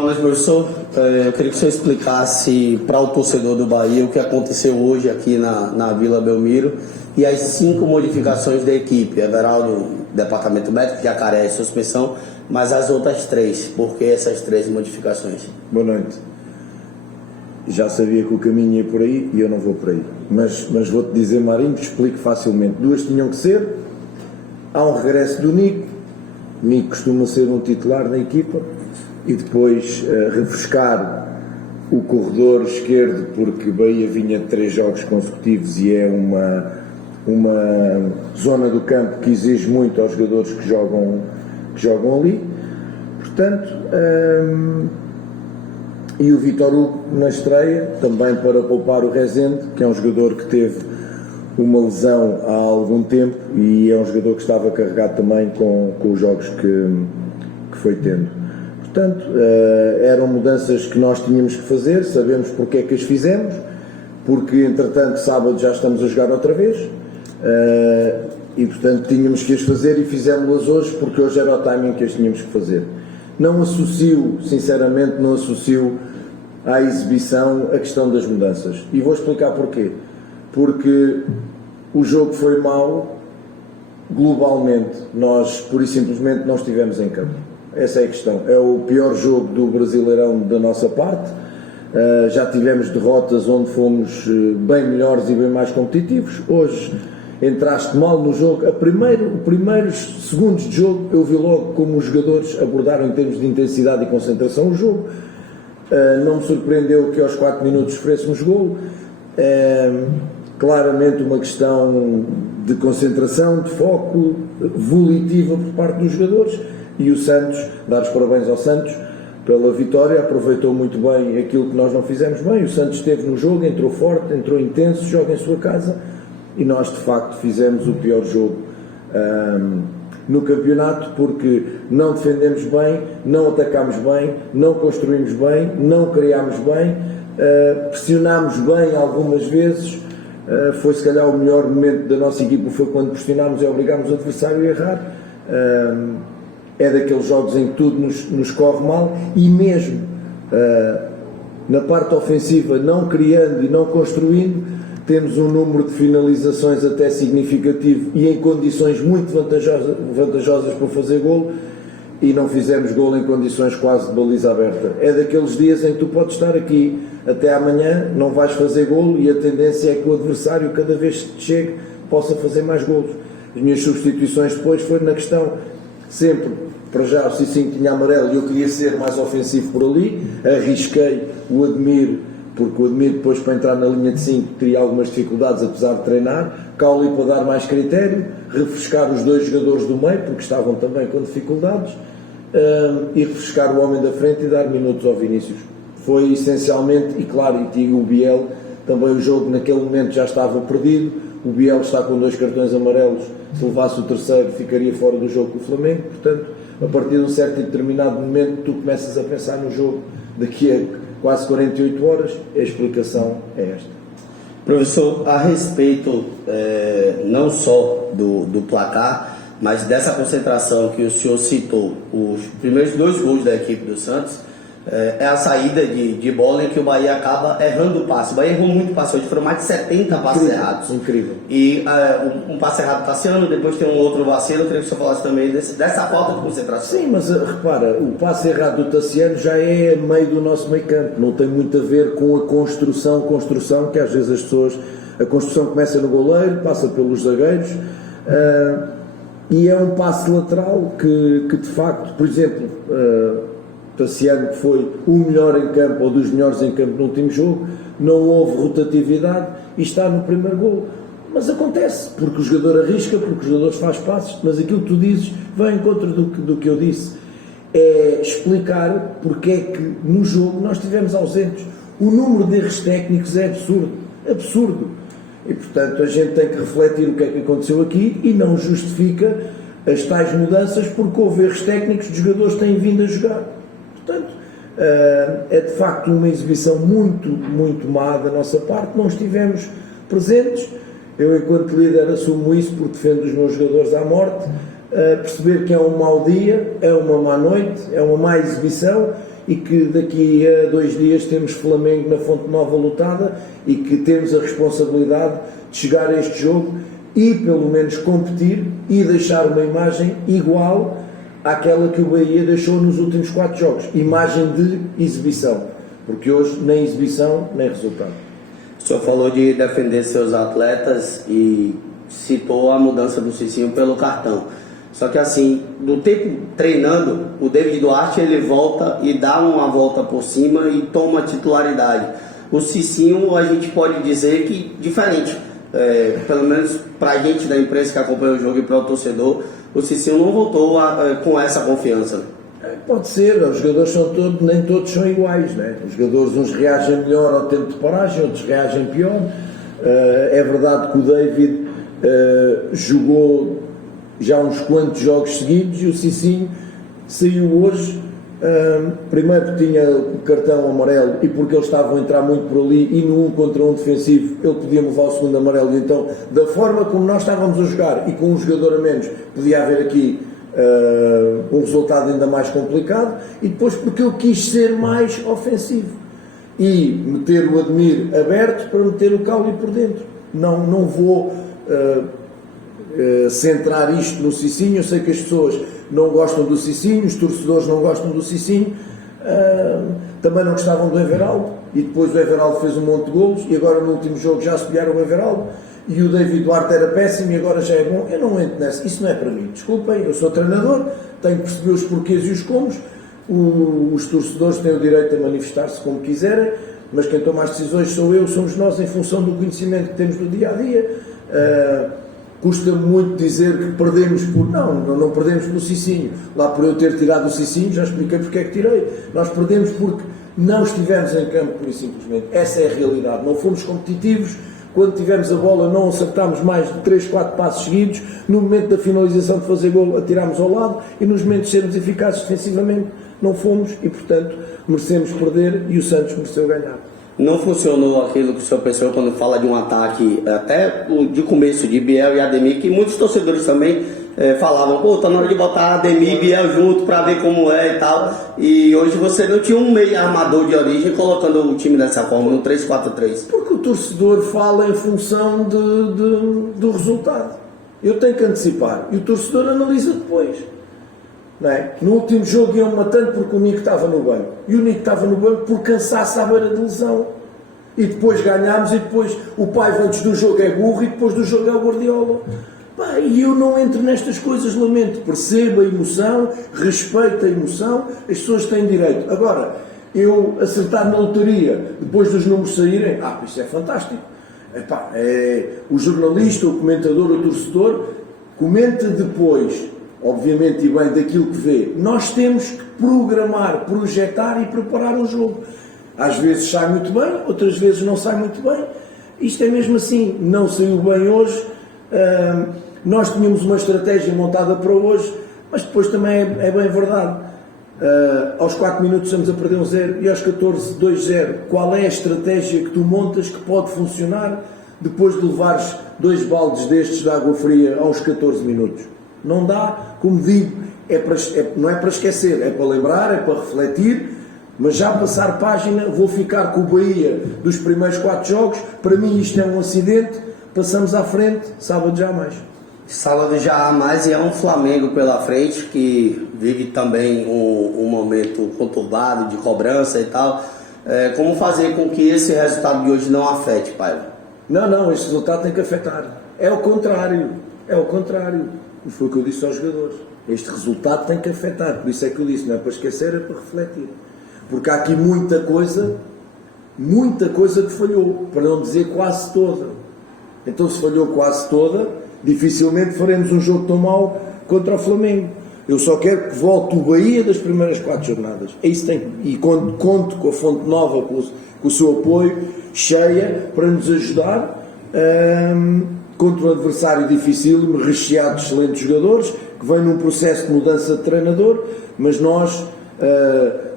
Boa noite, professor. Eu queria que o senhor explicasse para o torcedor do Bahia o que aconteceu hoje aqui na Vila Belmiro e as 5 modificações da equipe. Everaldo, departamento médico, Jacaré, suspensão, mas as outras 3. Por que essas 3 modificações? Boa noite. Já sabia que o caminho ia por aí e eu não vou por aí. Mas vou-te dizer, Marinho, que explico facilmente. 2 tinham que ser. Há um regresso do Nico. Nico costuma ser um titular na equipa. E depois refrescar o corredor esquerdo, porque Bahia vinha de 3 jogos consecutivos e é uma zona do campo que exige muito aos jogadores que jogam ali. Portanto, e o Vítor Hugo na estreia, também para poupar o Rezende, que é um jogador que teve uma lesão há algum tempo e é um jogador que estava carregado também com os jogos que foi tendo. Portanto, eram mudanças que nós tínhamos que fazer, sabemos porque é que as fizemos, porque entretanto sábado já estamos a jogar outra vez, e portanto tínhamos que as fazer e fizemos-las hoje porque hoje era o timing que as tínhamos que fazer. Não associo, sinceramente, à exibição a questão das mudanças, e vou explicar porquê. Porque o jogo foi mau, globalmente, nós pura e simplesmente não estivemos em campo. Essa é a questão. É o pior jogo do Brasileirão da nossa parte. Já tivemos derrotas onde fomos bem melhores e bem mais competitivos. Hoje entraste mal no jogo. Os primeiros segundos de jogo eu vi logo como os jogadores abordaram em termos de intensidade e concentração o jogo. Não me surpreendeu que aos 4 minutos sofrêssemos golo. Claramente uma questão de concentração, de foco, volitiva por parte dos jogadores. E o Santos, dar os parabéns ao Santos pela vitória, aproveitou muito bem aquilo que nós não fizemos bem. O Santos esteve no jogo, entrou forte, entrou intenso, joga em sua casa e nós de facto fizemos o pior jogo no campeonato, porque não defendemos bem, não atacámos bem, não construímos bem, não criámos bem, pressionámos bem algumas vezes. Foi se calhar o melhor momento da nossa equipa, foi quando pressionámos e obrigámos o adversário a errar. É daqueles jogos em que tudo nos corre mal e mesmo na parte ofensiva, não criando e não construindo, temos um número de finalizações até significativo e em condições muito vantajosas para fazer golo, e não fizemos golo em condições quase de baliza aberta. É daqueles dias em que tu podes estar aqui até amanhã, não vais fazer golo e a tendência é que o adversário, cada vez que chegue, possa fazer mais golos. As minhas substituições depois foram na questão, sempre, para já o Cicinho tinha amarelo e eu queria ser mais ofensivo por ali, arrisquei o Admir, porque o Admir depois para entrar na linha de 5 teria algumas dificuldades apesar de treinar, Cauli para dar mais critério, refrescar os 2 jogadores do meio, porque estavam também com dificuldades, e refrescar o homem da frente e dar minutos ao Vinícius. Foi essencialmente, e claro, e digo o Biel, também o jogo naquele momento já estava perdido, o Biel está com 2 cartões amarelos, se levasse o terceiro ficaria fora do jogo com o Flamengo, portanto, a partir de um certo e determinado momento tu começas a pensar no jogo daqui a quase 48 horas, a explicação é esta. Professor, a respeito não só do placar, mas dessa concentração que o senhor citou, os primeiros 2 gols da equipe do Santos, é a saída de bola em que o Bahia acaba errando o passe. O Bahia errou muito passe hoje, foram mais de 70 passes errados. Incrível. E um passe errado do Tassiano, depois tem um outro vacilo. Eu queria que o senhor falasse também dessa falta de concentração. Sim, mas repara, o passe errado do Tassiano já é meio do nosso meio campo, não tem muito a ver com a construção, que às vezes as pessoas, a construção começa no goleiro, passa pelos zagueiros, e é um passe lateral que de facto, por exemplo, Tassiano, que foi o melhor em campo, ou dos melhores em campo no último jogo, não houve rotatividade e está no primeiro golo. Mas acontece, porque o jogador arrisca, porque o jogador faz passos, mas aquilo que tu dizes vai em contra do que eu disse. É explicar porque é que no jogo nós estivemos ausentes. O número de erros técnicos é absurdo. E portanto a gente tem que refletir o que é que aconteceu aqui e não justifica as tais mudanças porque houve erros técnicos de jogadores que têm vindo a jogar. Portanto, é de facto uma exibição muito má da nossa parte, não estivemos presentes. Eu, enquanto líder, assumo isso porque defendo os meus jogadores à morte, perceber que é um mau dia, é uma má noite, é uma má exibição e que daqui a 2 dias temos Flamengo na Fonte Nova lotada e que temos a responsabilidade de chegar a este jogo e pelo menos competir e deixar uma imagem igual àquela que o Bahia deixou nos últimos 4 jogos, imagem de exibição, porque hoje nem exibição nem resultado. O senhor falou de defender seus atletas e citou a mudança do Cicinho pelo cartão. Só que assim, do tempo treinando, o David Duarte ele volta e dá uma volta por cima e toma titularidade. O Cicinho a gente pode dizer que diferente, pelo menos para a gente da imprensa que acompanha o jogo e para o torcedor, o Cicinho não voltou com essa confiança. Pode ser, os jogadores são todos, nem todos são iguais, né? Os jogadores uns reagem melhor ao tempo de paragem, outros reagem pior. É verdade que o David jogou já uns quantos jogos seguidos e o Cicinho saiu hoje, primeiro tinha o cartão amarelo e porque eles estavam a entrar muito por ali e no 1 contra 1 defensivo ele podia levar o segundo amarelo, e então da forma como nós estávamos a jogar e com um jogador a menos podia haver aqui um resultado ainda mais complicado, e depois porque eu quis ser mais ofensivo e meter o Ademir aberto para meter o Cauli por dentro. Não vou centrar isto no Cicinho. Eu sei que as pessoas não gostam do Cicinho, os torcedores não gostam do Cicinho, também não gostavam do Everaldo, e depois o Everaldo fez um monte de golos e agora no último jogo já assobiaram o Everaldo, e o David Duarte era péssimo e agora já é bom. Eu não entro nessa, isso não é para mim, desculpem, eu sou treinador, tenho que perceber os porquês e os comos. Os torcedores têm o direito a manifestar-se como quiserem, mas quem toma as decisões somos nós, em função do conhecimento que temos do dia a dia. Custa muito dizer que perdemos por... Não perdemos pelo Cicinho. Lá por eu ter tirado o Cicinho, já expliquei porque é que tirei. Nós perdemos porque não estivemos em campo, pura e simplesmente. Essa é a realidade. Não fomos competitivos. Quando tivemos a bola, não acertámos mais de 3, 4 passos seguidos. No momento da finalização de fazer golo, atirámos ao lado. E nos momentos de sermos eficazes defensivamente, não fomos. E, portanto, merecemos perder e o Santos mereceu ganhar. Não funcionou aquilo que o senhor pensou quando fala de um ataque, até de começo, de Biel e Ademir, que muitos torcedores também falavam, pô, tá na hora de botar Ademir e Biel junto para ver como é e tal. E hoje você não tinha um meio armador de origem colocando o time dessa forma, no 3-4-3. Porque o torcedor fala em função do resultado. Eu tenho que antecipar e o torcedor analisa depois. Não é? No último jogo iam matando porque o Nico estava no banco. E o Nico estava no banco por cansaço à beira de lesão. E depois ganhámos, e depois o Paiva antes do jogo é burro e depois do jogo é o Guardiola. E eu não entro nestas coisas, lamento. Percebo a emoção, respeito a emoção, as pessoas têm direito. Agora, eu acertar na lotaria depois dos números saírem, isso é fantástico. O jornalista, o comentador, o torcedor, comenta depois, obviamente, e bem daquilo que vê. Nós temos que programar, projetar e preparar um jogo. Às vezes sai muito bem, outras vezes não sai muito bem. Isto é mesmo assim, não saiu bem hoje. Nós tínhamos uma estratégia montada para hoje, mas depois também é bem verdade. Aos 4 minutos estamos a perder 1-0 e aos 14, 2-0. Qual é a estratégia que tu montas que pode funcionar depois de levares 2 baldes destes de água fria aos 14 minutos? Não dá, como digo, não é para esquecer, é para lembrar, é para refletir, mas já passar página, vou ficar com o Bahia dos primeiros 4 jogos. Para mim isto é um acidente, passamos à frente, sábado já há mais. Sábado já há mais e é um Flamengo pela frente que vive também um momento conturbado de cobrança e tal. Como fazer com que esse resultado de hoje não afete, pai? Não, este resultado tem que afetar. É o contrário. E foi o que eu disse aos jogadores. Este resultado tem que afetar. Por isso é que eu disse, não é para esquecer, é para refletir. Porque há aqui muita coisa que falhou, para não dizer quase toda. Então, se falhou quase toda, dificilmente faremos um jogo tão mau contra o Flamengo. Eu só quero que volte o Bahia das primeiras 4 jornadas. É isso que tem. E conto com a Fonte Nova, com o seu apoio, cheia, para nos ajudar contra um adversário difícil, recheado de excelentes jogadores, que vem num processo de mudança de treinador, mas nós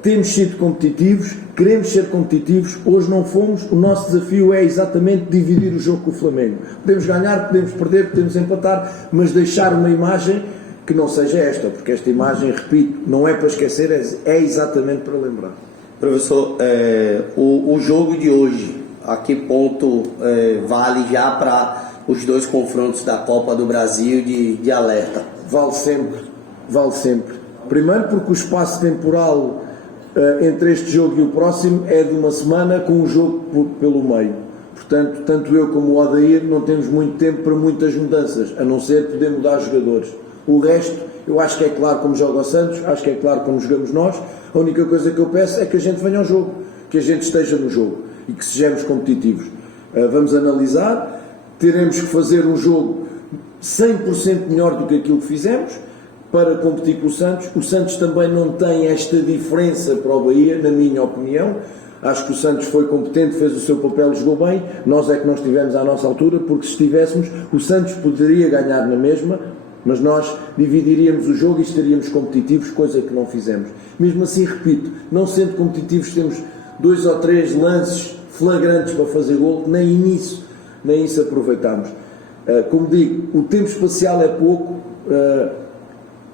temos sido competitivos, queremos ser competitivos, hoje não fomos, o nosso desafio é exatamente dividir o jogo com o Flamengo. Podemos ganhar, podemos perder, podemos empatar, mas deixar uma imagem que não seja esta, porque esta imagem, repito, não é para esquecer, é exatamente para lembrar. Professor, o jogo de hoje, a que ponto vale já para os dois confrontos da Copa do Brasil de alerta? Vale sempre, vale sempre. Primeiro porque o espaço temporal entre este jogo e o próximo é de uma semana com um jogo pelo meio. Portanto, tanto eu como o Odair não temos muito tempo para muitas mudanças, a não ser poder mudar jogadores. O resto, eu acho que é claro como joga o Santos, acho que é claro como jogamos nós. A única coisa que eu peço é que a gente venha ao jogo, que a gente esteja no jogo e que sejamos competitivos. Vamos analisar, teremos que fazer um jogo 100% melhor do que aquilo que fizemos para competir com o Santos. O Santos também não tem esta diferença para o Bahia, na minha opinião. Acho que o Santos foi competente, fez o seu papel, jogou bem. Nós é que não estivemos à nossa altura, porque se estivéssemos, o Santos poderia ganhar na mesma, mas nós dividiríamos o jogo e estaríamos competitivos, coisa que não fizemos. Mesmo assim, repito, não sendo competitivos, temos 2 ou 3 lances flagrantes para fazer gol, nem isso aproveitámos. Como digo, o tempo espacial é pouco.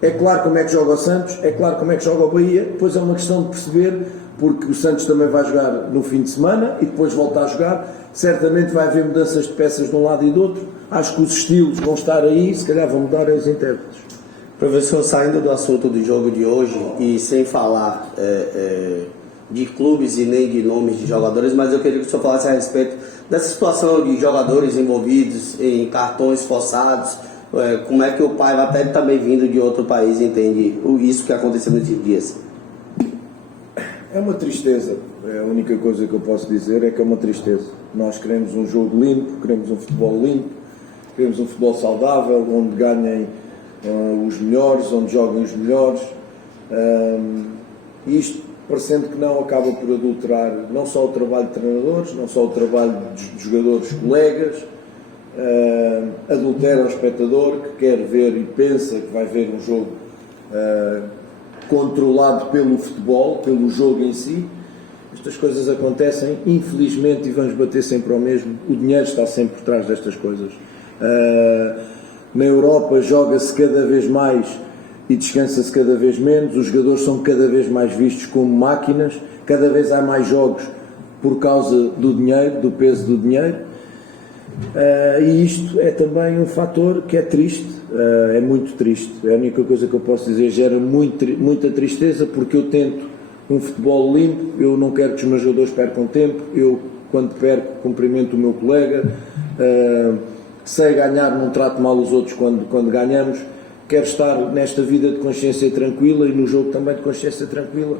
É claro como é que joga o Santos, é claro como é que joga o Bahia, depois é uma questão de perceber, porque o Santos também vai jogar no fim de semana e depois volta a jogar. Certamente vai haver mudanças de peças de um lado e do outro. Acho que os estilos vão estar aí, se calhar vão mudar os intérpretes. Professor, saindo do assunto do jogo de hoje e sem falar de clubes e nem de nomes de jogadores, mas eu queria que o senhor falasse a respeito dessa situação de jogadores envolvidos em cartões forçados. Como é que o pai, até também vindo de outro país, entende isso que aconteceu nesses dias? É uma tristeza. A única coisa que eu posso dizer é que é uma tristeza. Nós queremos um jogo limpo, queremos um futebol limpo, queremos um futebol saudável, onde ganhem os melhores, onde joguem os melhores. E isto, parecendo que não, acaba por adulterar não só o trabalho de treinadores, não só o trabalho de jogadores colegas, adultera o espectador que quer ver e pensa que vai ver um jogo controlado pelo futebol, pelo jogo em si. Estas coisas acontecem, infelizmente, e vamos bater sempre ao mesmo. O dinheiro está sempre por trás destas coisas. Na Europa joga-se cada vez mais e descansa-se cada vez menos. Os jogadores são cada vez mais vistos como máquinas. Cada vez há mais jogos por causa do dinheiro, do peso do dinheiro. E isto é também um fator que é triste, é muito triste. É a única coisa que eu posso dizer, gera muita tristeza, porque eu tento um futebol limpo, eu não quero que os meus jogadores percam tempo, eu quando perco cumprimento o meu colega, sei ganhar, não trato mal os outros quando ganhamos, quero estar nesta vida de consciência tranquila e no jogo também de consciência tranquila.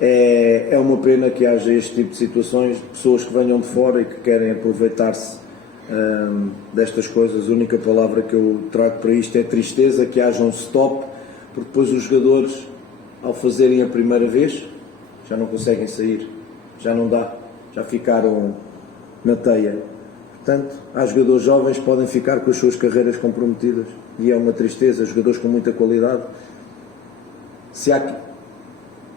É uma pena que haja este tipo de situações, de pessoas que venham de fora e que querem aproveitar-se destas coisas. A única palavra que eu trago para isto é tristeza, que haja um stop, porque depois os jogadores, ao fazerem a primeira vez, já não conseguem sair, já não dá, já ficaram na teia. Portanto, há jogadores jovens que podem ficar com as suas carreiras comprometidas e é uma tristeza. Jogadores com muita qualidade.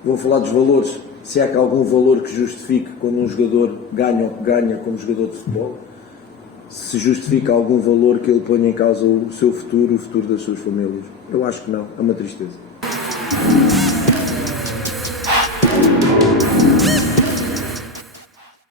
Vou falar dos valores, se há algum valor que justifique quando um jogador ganha como jogador de futebol, se justifica algum valor que ele ponha em causa o seu futuro, o futuro das suas famílias. Eu acho que não, é uma tristeza.